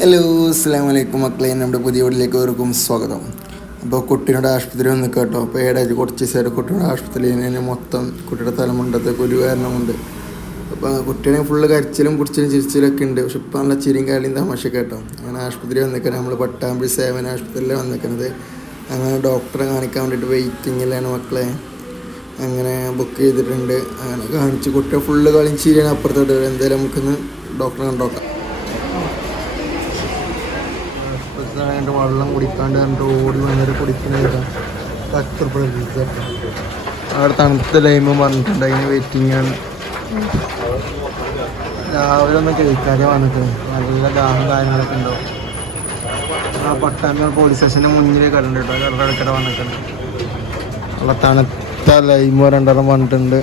Hello അസ്സാം വലൈക്കും മക്കളെ. നമ്മുടെ പുതിയ വീട്ടിലേക്ക് അവർക്കും സ്വാഗതം. അപ്പോൾ കുട്ടീനോട് ആശുപത്രി വന്ന് കേട്ടോ. അപ്പോൾ ഏടായിട്ട് കുറച്ച് ദിവസമായിട്ട് കുട്ടിയുടെ ആശുപത്രിയിൽ തന്നെ മൊത്തം കുട്ടിയുടെ തലമുണ്ടത്തെ ഒരു കാരണമുണ്ട്. അപ്പോൾ കുട്ടീനെ ഫുള്ള് കരച്ചിലും കുടിച്ചിലും ചിരിച്ചിലൊക്കെ ഉണ്ട്. പക്ഷെ ഇപ്പം നല്ല ചിരിയും കാലിയും തമാശ കേട്ടോ. അങ്ങനെ ആശുപത്രി വന്നിരിക്കുന്നത് നമ്മൾ പട്ടാമ്പി സേവന ആശുപത്രിയിലാണ് വന്നിരിക്കുന്നത് അങ്ങനെ ഡോക്ടറെ കാണിക്കാൻ വേണ്ടിയിട്ട് വെയിറ്റിങ്ങിലാണ് മക്കളെ. അങ്ങനെ ബുക്ക് ചെയ്തിട്ടുണ്ട്. അങ്ങനെ കാണിച്ച് കുട്ടിയെ ഫുള്ള് കളിയും ചിരിയാണ് അപ്പുറത്തോട്ട് എന്തായാലും നമുക്കൊന്ന് ഡോക്ടറെ കണ്ടോക്കാം. ആയിട്ട് വെള്ളം കുടിക്കാണ്ട് കണ്ടിട്ട് ഓടി വന്നിട്ട് കുടിക്കുന്നത് അവിടെ തണുത്ത ലൈമ് പറഞ്ഞിട്ടുണ്ട്. അതിന് വെയിറ്റിംഗ് ആണ്. രാവിലെ ഒന്ന് കഴിക്കാതെ വന്നിട്ട് നല്ല ദാഹം കാര്യങ്ങളൊക്കെ ഉണ്ടാവും ആ പട്ടാമ്പ പോലീസ് സ്റ്റേഷന്റെ മുന്നിൽ കടണ്ട് കേട്ടോ. കടക്കട വന്നിട്ടുണ്ട്. അവിടെ തണുത്ത ലൈമ് രണ്ടെണ്ണം വന്നിട്ടുണ്ട്.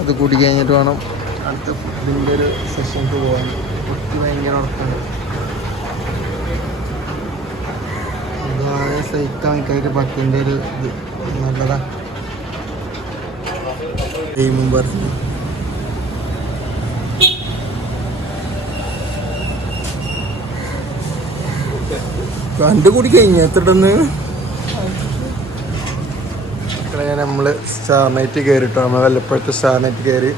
അത് കൂടി വേണം അടുത്ത ഫുഡിന്റെ ഒരു സെഷൻക്ക് പോകാൻ. കുട്ടി ഭയങ്കര ഉറക്കുണ്ട് സഹിക്കാൻ എനിക്കായിട്ട് പറ്റിന്റെ ഒരു ഇത് നല്ലതാ ഗെയിമും കൂടി കഴിഞ്ഞ എത്രട്ടെന്ന് മക്കളെ നമ്മൾ സ്റ്റാർനൈറ്റ് കയറിട്ടോ നമ്മൾ വല്ലപ്പോഴത്തെ സ്റ്റാർനൈറ്റ് കയറി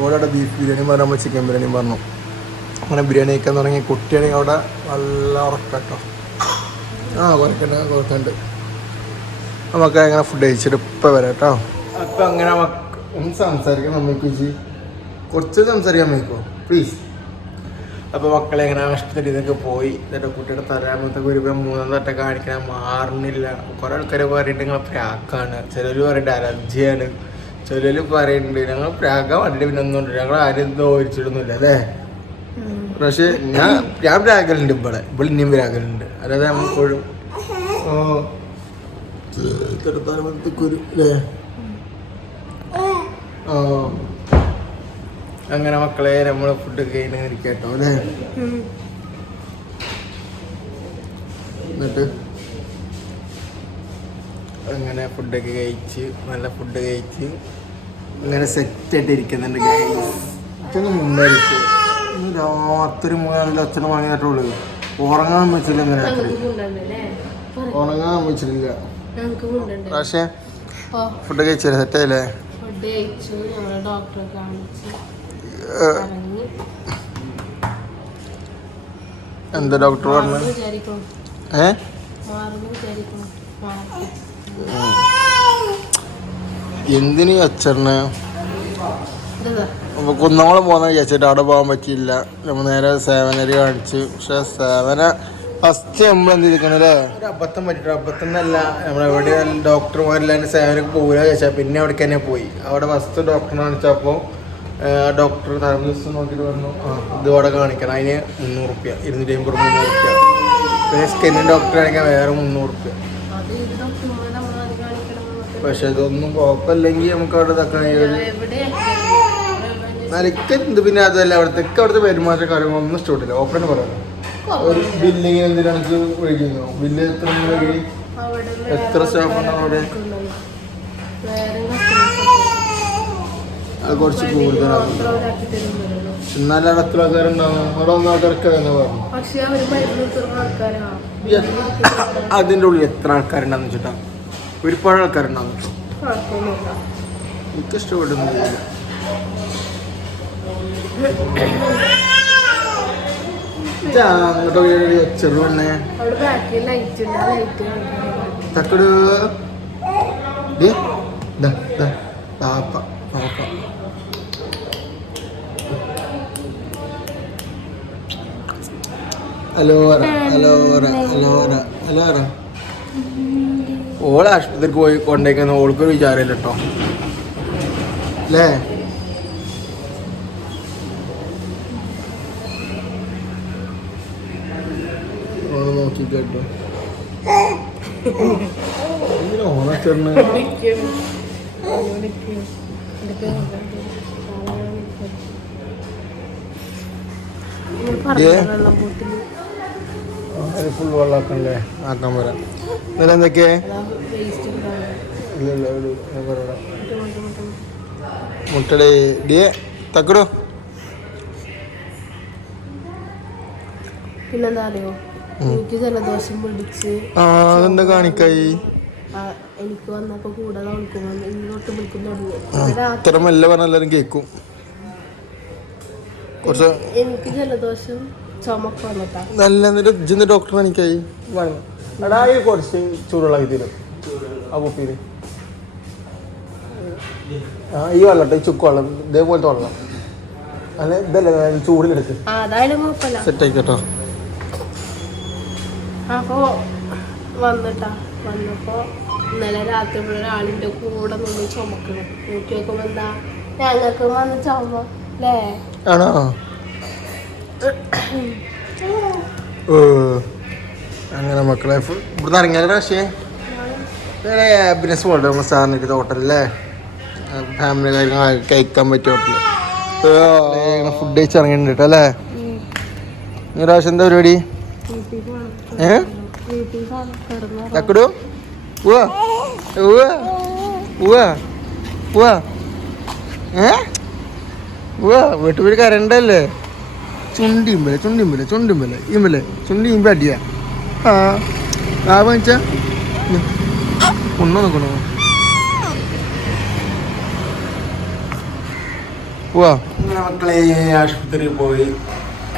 ഓടെ ബീഫ് ബിരിയാണി പറഞ്ഞു നമ്മൾ ചിക്കൻ ബിരിയാണി പറഞ്ഞു. അങ്ങനെ ബിരിയാണി കഴിക്കാൻ തുടങ്ങി കുട്ടിയാണെങ്കിൽ അവിടെ നല്ല ഉറക്കാട്ടോ. ആ കുറക്കണ്ട കുറക്കണ്ട് നമുക്ക് അങ്ങനെ ഫുഡ് കഴിച്ചിട്ട് ഇപ്പം വരാം കേട്ടോ അപ്പം അങ്ങനെ ഒന്ന് സംസാരിക്കാം നമുക്ക് കുറച്ച് സംസാരിക്കാൻ വയ്ക്കോ പ്ലീസ് അപ്പോൾ മക്കളെ എങ്ങനെ ആശുപത്രിയിലൊക്കെ പോയി എന്നിട്ട് കുട്ടിയുടെ തരാമത്തൊക്കെ ഒരു മൂന്നാം തട്ടം കാണിക്കാൻ മാറുന്നില്ല. കുറേ ആൾക്കാർ പറയുന്നുണ്ട് നിങ്ങൾ പ്രാക്കാണ്. ചിലർ പറയുന്നുണ്ട് അലർജിയാണ്. ചിലർ പറയുന്നുണ്ട് ഞങ്ങൾ പ്രാക്കാൻ വേണ്ടിയിട്ട് പിന്നെ ഒന്നും ഞങ്ങൾ ആരും ദോരിച്ചിട്ടൊന്നുമില്ല അല്ലേ? പക്ഷെ ഞാൻ ഞാൻ പ്രാകലുണ്ട് ഇവിടെ. ഇവിടെ ഇനിയും പ്രാകലുണ്ട് അതായത് നമ്മളിപ്പോഴും ഓ. ഒരു അല്ലേ ഓ. അങ്ങനെ മക്കളെ നമ്മളെ ഫുഡ് കഴിഞ്ഞ് ഇരിക്കട്ടോ അല്ലേ? എന്നിട്ട് അങ്ങനെ ഫുഡൊക്കെ കഴിച്ച് നല്ല ഫുഡ് കഴിച്ച് അങ്ങനെ സെറ്റ് സെറ്റായിട്ട് ഇരിക്കുന്നുണ്ട് ഗൈസ് മുന്നായിരിക്കും രാത്രി മൂന്നാൽ അച്ഛനെ വാങ്ങിയിട്ടുള്ളൂ ഉറങ്ങാൻ വെച്ചില്ല ഇന്ന് രാത്രി. ഉറങ്ങാൻ വെച്ചിട്ടില്ല പക്ഷേ ഫുഡ് കഴിച്ചില്ല? സെറ്റായില്ലേ എന്താ ഡോക്ടർ പറഞ്ഞു ഏ. എന്തിനു അച്ഛനെ? ഇതാ, കുന്നംകുളം കുന്നോളം പോകുന്ന വിചാരിച്ചിട്ട് അവിടെ പോകാൻ പറ്റിയില്ല. നമ്മൾ നേരെ സേവനരി കാണിച്ചു. പക്ഷെ സേവന ഫസ്റ്റ് നമ്മൾ എന്ത് ഇരിക്കണല്ലേ ഒരു അബദ്ധം പറ്റിട്ട് അബദ്ധം എന്നല്ല നമ്മളെവിടെ എവിടെ ഡോക്ടർമാരെല്ലാം സേവനക്ക് പോകില്ല ചോദിച്ചാൽ പിന്നെ അവിടേക്ക് തന്നെ പോയി. അവിടെ ഫസ്റ്റ് ഡോക്ടറെ കാണിച്ചപ്പോൾ ഡോക്ടർ തരം ദിവസം നോക്കിയിട്ട് പറഞ്ഞു ആ ഇത് ഇവിടെ കാണിക്കണം. അതിന് മുന്നൂറ് റുപ്യ ഇരുന്നൂറ്റി അമ്പത് മുന്നൂറ് റുപ്യ പിന്നെ സ്കിന്നിന്റെ ഡോക്ടർ ആണെങ്കിൽ വേറെ മുന്നൂറ് റുപ്യ അത് ഇത് ഡോക്ടർമാരെ നമ്മൾ കാണിക്കണം പക്ഷെ ഇതൊന്നും കുഴപ്പമില്ലെങ്കിൽ നമുക്ക് അവിടെ എവിടെ നിനക്ക് എന്ത് പിന്നെ അതല്ല അവിടുത്തെ അവിടുത്തെ പെരുമാറ്റ കാര്യങ്ങളൊന്നും ഇഷ്ടപ്പെട്ടില്ല. ഓപ്പൺ പറയാം. ഒരു ബില്ലിങ് എന്തിനാണ് ഒഴിക്കുന്നു ബില്ല് എത്ര എത്ര സ്റ്റാഫ് ഉണ്ടാവും അവിടെ? അത് കുറച്ച് കൂടുതലാണ് എന്നാലും അവിടെ എത്ര ആൾക്കാരുണ്ടാവും അവിടെ ഒന്നും ആൾക്കാർക്ക് തന്നെ പറഞ്ഞു. പക്ഷെ അവർ മരുന്ന് അതിന്റെ ഉള്ളിൽ എത്ര ആൾക്കാരുണ്ടാന്ന് വെച്ചിട്ടാ? ഒരുപാട് ആൾക്കാരുണ്ടാവും എനിക്ക് ഇഷ്ടപ്പെടുന്നില്ല അങ്ങോട്ട് ലൈറ്റ് കാണിക്കാൻ തക്കട്. പാപ്പ പാപ്പ. അലോറ അലോറ അലോറ അലോറ. ഓളെ ആശുപത്രിക്ക് പോയി കൊണ്ടേക്കുന്ന ഓൾക്കൊരു വിചാരമില്ല കേട്ടോ അല്ലേ ഓൾ നോക്കി കേട്ടോ. ഓണച്ചേർന്ന് ഫുൾ വെള്ളമാക്കണ്ടേ ആക്കാൻ വരാം ഇന്നലെ എന്തൊക്കെ? ഇല്ല ഇല്ല ഒരു ഞാൻ പറയാം മുട്ടടെ ഡിയെ തക്കടോ. പിന്നെന്താ അറിയോ? എനിക്ക് ജലദോഷം പിടിച്ച്. ആ അതെന്താ കാണിക്കായി? എനിക്ക് വന്നപ്പോ കൂടെ ഇങ്ങോട്ട് തുടങ്ങി. ഇത്ര മെല്ലെ പറഞ്ഞ കേക്കും. കുറച്ച് എനിക്ക് ജലദോഷം ചുമക്ക് വന്നിട്ടാ. നല്ല എന്നിട്ട് ഇജ്ജിന്ന് ഡോക്ടർ കാണിക്കായി? വേണം എടാ ഈ കുറച്ച് ചൂടുള്ള ആ ആ ഈ വെള്ളം ഈ ചുക്ക് വെള്ളം ഇതേപോലത്തെ വെള്ളം അല്ലെ? ഇതല്ലേ ചൂടിലെടുത്ത് സെറ്റ് ആയിക്കോട്ടോ. അപ്പോ വന്നിട്ടാ. വന്നപ്പോ ഇന്നലെ രാത്രി ഇവിടെ ഒരാളിന്റെ കൂടെ നിന്ന് ചുമക്കണം നോക്കി നോക്കുമ്പോ എന്താ? ഞങ്ങൾക്ക് വന്ന് ചുമ അല്ലേ? ആണോ? അങ്ങനെ മക്കളെ ഇവിടുന്ന് ഇറങ്ങിയാലോ പക്ഷേ വേറെ ഹാപ്പിനെസ് പോലെ നമ്മൾ സാറിന് ഹോട്ടലല്ലേ ഫാമിലി കാര്യങ്ങൾ കഴിക്കാൻ പറ്റിയ ഹോട്ടൽ ഫുഡ് കഴിച്ച് ഇറങ്ങിയിട്ടുണ്ട് കേട്ടോ അല്ലേ? ഈ പ്രാവശ്യം എന്താ പരിപാടി? ഏ? വീട്ടിൽ കിടന്നു ചക്കടു? ഉവാ ഉവാ ഉവാ ഉവാ ഏ? ഉവാ വീട്ടു ചുണ്ടി കരണ്ടല്ലേ ചുണ്ടിമ്പലെ ചുണ്ടിമ്പലെ ചുണ്ടിമ്പലെ ഇമ്പലെ ചുണ്ടി അടിയാ. ആ. ആ നോക്കണോ? മക്കളെ ആശുപത്രിയിൽ പോയി.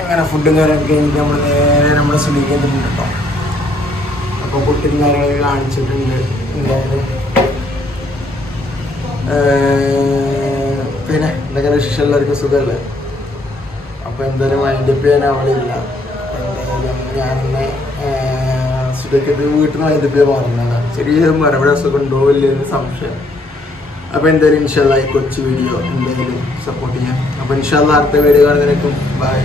അങ്ങനെ ഫുഡും കാര്യമൊക്കെ കഴിഞ്ഞിട്ട് നമ്മൾ നേരെ നമ്മൾ സുനിക്കേന്ദ്രം കേട്ടോ അപ്പോൾ കുട്ടിയും കാര്യങ്ങളൊക്കെ കാണിച്ചിട്ടുണ്ട് എന്തായാലും. പിന്നെ എന്തെങ്കിലും ശിക്ഷ എല്ലാവർക്കും സുഖമല്ലേ? അപ്പോൾ എന്തായാലും വൈൻഡപ്പ് ചെയ്യാൻ അവിടെ ഇല്ല. ഞാനിന്ന് സുഖയ്ക്കത് വീട്ടിൽ നിന്ന് വൈൻഡപ്പ് ചെയ്യാൻ പറഞ്ഞതാണ്. ചെറിയ മറുപടി അസുഖം ഉണ്ടോ ഇല്ലെന്ന് സംശയം. അപ്പോൾ എന്തായാലും ഇൻഷാല്ല ഈ കൊച്ചു വീഡിയോ എന്തായാലും സപ്പോർട്ട് ചെയ്യാം. അപ്പോൾ ഇൻഷാല്ല അടുത്ത വീഡിയോ കാണുന്നതിനേക്കും ബൈ